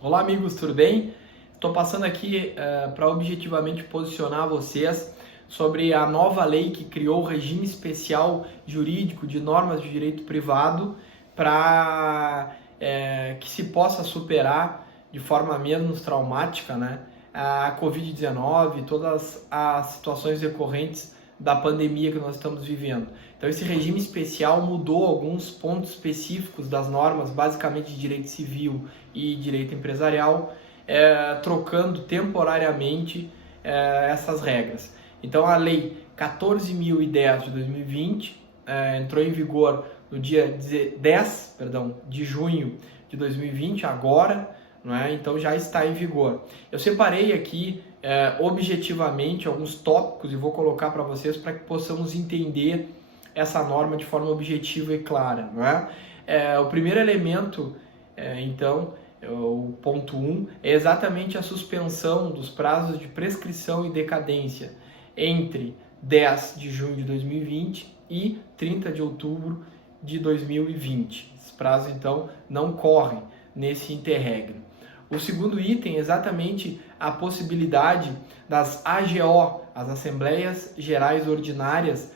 Olá amigos, tudo bem? Estou passando aqui para objetivamente posicionar vocês sobre a nova lei que criou o regime especial jurídico de normas de direito privado para que se possa superar de forma menos traumática, né, a Covid-19 e todas as situações decorrentes da pandemia que nós estamos vivendo. Então esse regime especial mudou alguns pontos específicos das normas, basicamente de direito civil e direito empresarial, trocando temporariamente essas regras. Então a lei 14.010 de 2020 entrou em vigor no dia 10 de junho de 2020, agora, não é? Então já está em vigor. Eu separei aqui objetivamente alguns tópicos e vou colocar para vocês para que possamos entender essa norma de forma objetiva e clara, não é? O primeiro elemento, então, o ponto 1, é exatamente a suspensão dos prazos de prescrição e decadência entre 10 de junho de 2020 e 30 de outubro de 2020. Esses prazos, então, não correm nesse interregno. O segundo item é exatamente a possibilidade das AGO, as Assembleias Gerais Ordinárias,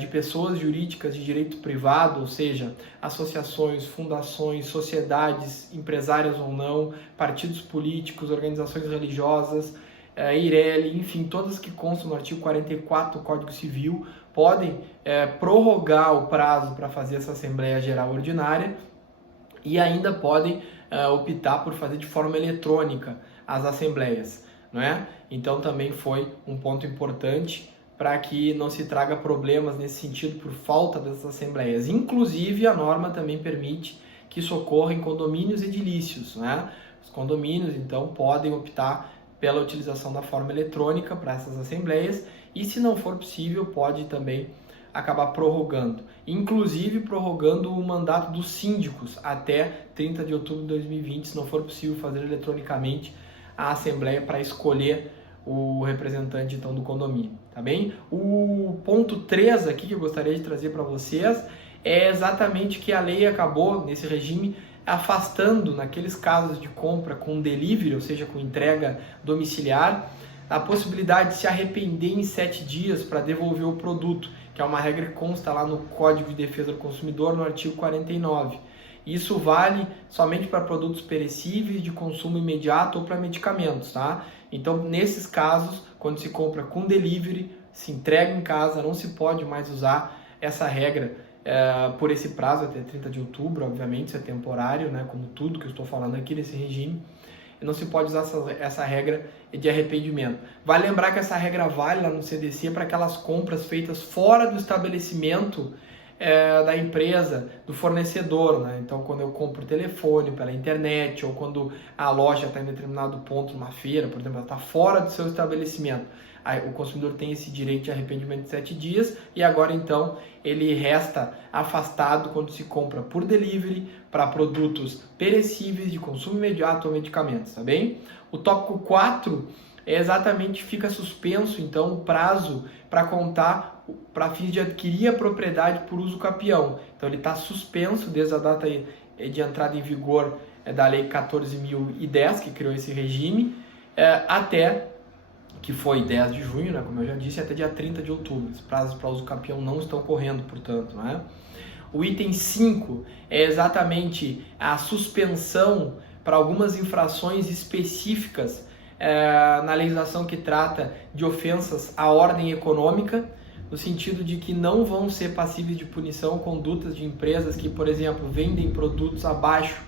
de pessoas jurídicas de direito privado, ou seja, associações, fundações, sociedades, empresárias ou não, partidos políticos, organizações religiosas, IRELI, enfim, todas que constam no artigo 44 do Código Civil, podem prorrogar o prazo para fazer essa Assembleia Geral Ordinária e ainda podem optar por fazer de forma eletrônica as assembleias, não é? Então também foi um ponto importante para que não se traga problemas nesse sentido por falta dessas assembleias. Inclusive, a norma também permite que isso ocorra em condomínios edilícios, né? Os condomínios, então, podem optar pela utilização da forma eletrônica para essas assembleias e, se não for possível, pode também acabar prorrogando. Inclusive, prorrogando o mandato dos síndicos até 30 de outubro de 2020, se não for possível fazer eletronicamente a assembleia para escolher o representante então do condomínio, tá bem? O ponto 3 aqui que eu gostaria de trazer para vocês é exatamente que a lei acabou, nesse regime, afastando, naqueles casos de compra com delivery, ou seja, com entrega domiciliar, a possibilidade de se arrepender em 7 dias para devolver o produto, que é uma regra que consta lá no Código de Defesa do Consumidor, no artigo 49. Isso vale somente para produtos perecíveis, de consumo imediato ou para medicamentos, tá? Então, nesses casos, quando se compra com delivery, se entrega em casa, não se pode mais usar essa regra por esse prazo, até 30 de outubro, obviamente, isso é temporário, né? Como tudo que eu estou falando aqui nesse regime, não se pode usar essa regra de arrependimento. Vale lembrar que essa regra vale lá no CDC para aquelas compras feitas fora do estabelecimento da empresa, do fornecedor, né? Então, quando eu compro telefone pela internet ou quando a loja está em determinado ponto, numa feira, por exemplo, ela está fora do seu estabelecimento, aí o consumidor tem esse direito de arrependimento de 7 dias e agora, então, ele resta afastado quando se compra por delivery para produtos perecíveis, de consumo imediato ou medicamentos, tá bem? O tópico 4 é exatamente, fica suspenso, então, o prazo para contar para fins de adquirir a propriedade por uso capião. Então, ele está suspenso desde a data de entrada em vigor da Lei 14.010, que criou esse regime, até, que foi 10 de junho, né, como eu já disse, até dia 30 de outubro. Os prazos para uso capião não estão correndo, portanto, né? O item 5 é exatamente a suspensão para algumas infrações específicas na legislação que trata de ofensas à ordem econômica, no sentido de que não vão ser passíveis de punição condutas de empresas que, por exemplo, vendem produtos abaixo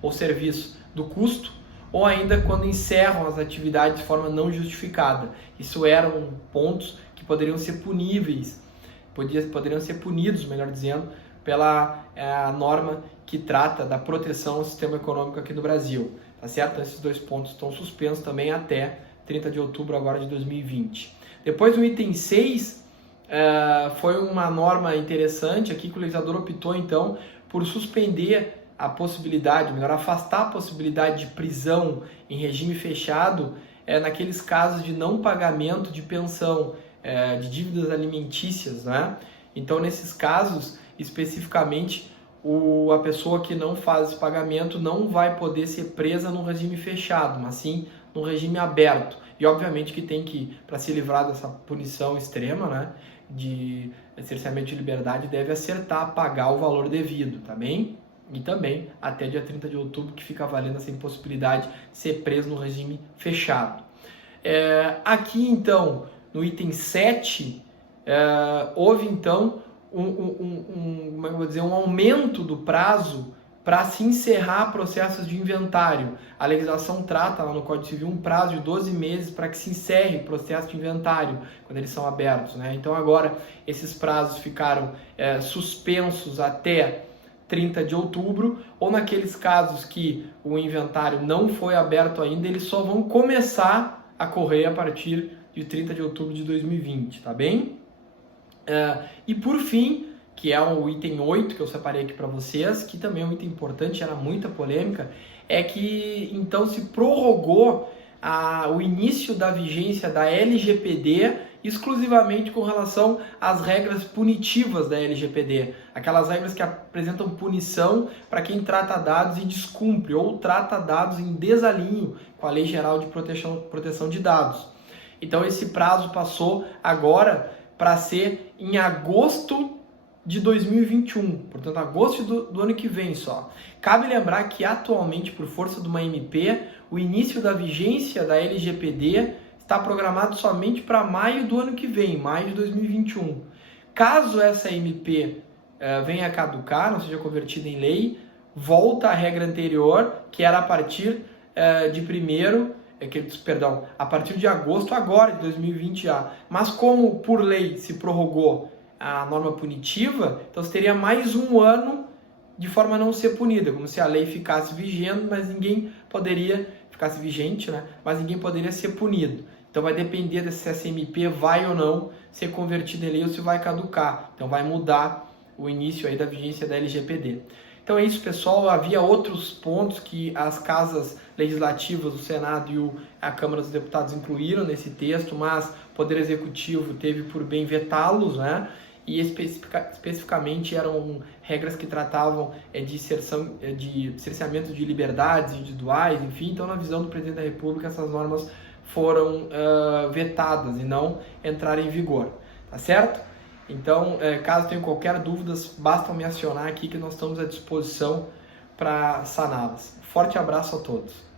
ou serviços do custo, ou ainda quando encerram as atividades de forma não justificada. Isso eram pontos que poderiam ser puníveis, poderiam ser punidos, melhor dizendo, pela norma que trata da proteção ao sistema econômico aqui no Brasil. Tá certo? Esses dois pontos estão suspensos também até 30 de outubro agora de 2020. Depois o item 6 foi uma norma interessante aqui que o legislador optou então por suspender a possibilidade, melhor, afastar a possibilidade de prisão em regime fechado naqueles casos de não pagamento de pensão, de dívidas alimentícias, né? Então, nesses casos, especificamente, a pessoa que não faz esse pagamento não vai poder ser presa no regime fechado, mas sim no regime aberto. E obviamente que tem que, para se livrar dessa punição extrema, né, de cerceamento de liberdade, deve acertar, pagar o valor devido, tá bem? E também até dia 30 de outubro, que fica valendo essa impossibilidade de ser preso no regime fechado. Aqui então, no item 7, houve então como é que eu vou dizer, um aumento do prazo para se encerrar processos de inventário. A legislação trata lá no Código Civil um prazo de 12 meses para que se encerre o processo de inventário, quando eles são abertos, né? Então agora esses prazos ficaram suspensos até 30 de outubro, ou naqueles casos que o inventário não foi aberto ainda, eles só vão começar a correr a partir de 30 de outubro de 2020, tá bem? E por fim, que é o item 8 que eu separei aqui para vocês, que também é um item importante, era muita polêmica, é que então se prorrogou o início da vigência da LGPD exclusivamente com relação às regras punitivas da LGPD, aquelas regras que apresentam punição para quem trata dados e descumpre ou trata dados em desalinho com a Lei Geral de Proteção de Dados. Então esse prazo passou agora para ser em agosto de 2021, portanto agosto do ano que vem só. Cabe lembrar que atualmente, por força de uma MP, o início da vigência da LGPD está programado somente para maio do ano que vem, maio de 2021. Caso essa MP venha a caducar, não seja convertida em lei, volta à regra anterior, que era a partir a partir de agosto agora de 2020 já. Mas como por lei se prorrogou a norma punitiva, então você teria mais um ano de forma a não ser punida, como se a lei ficasse vigente, mas ninguém poderia mas ninguém poderia ser punido. Então vai depender se essa MP vai ou não ser convertida em lei ou se vai caducar. Então vai mudar o início aí da vigência da LGPD. Então é isso, pessoal. Havia outros pontos que as casas legislativas, o Senado e a Câmara dos Deputados incluíram nesse texto, mas o Poder Executivo teve por bem vetá-los, né? E especificamente eram regras que tratavam de cerceamento de liberdades individuais, enfim. Então, na visão do Presidente da República, essas normas foram vetadas e não entraram em vigor, tá certo? Então, caso tenham qualquer dúvida, basta me acionar aqui que nós estamos à disposição para saná-las. Forte abraço a todos.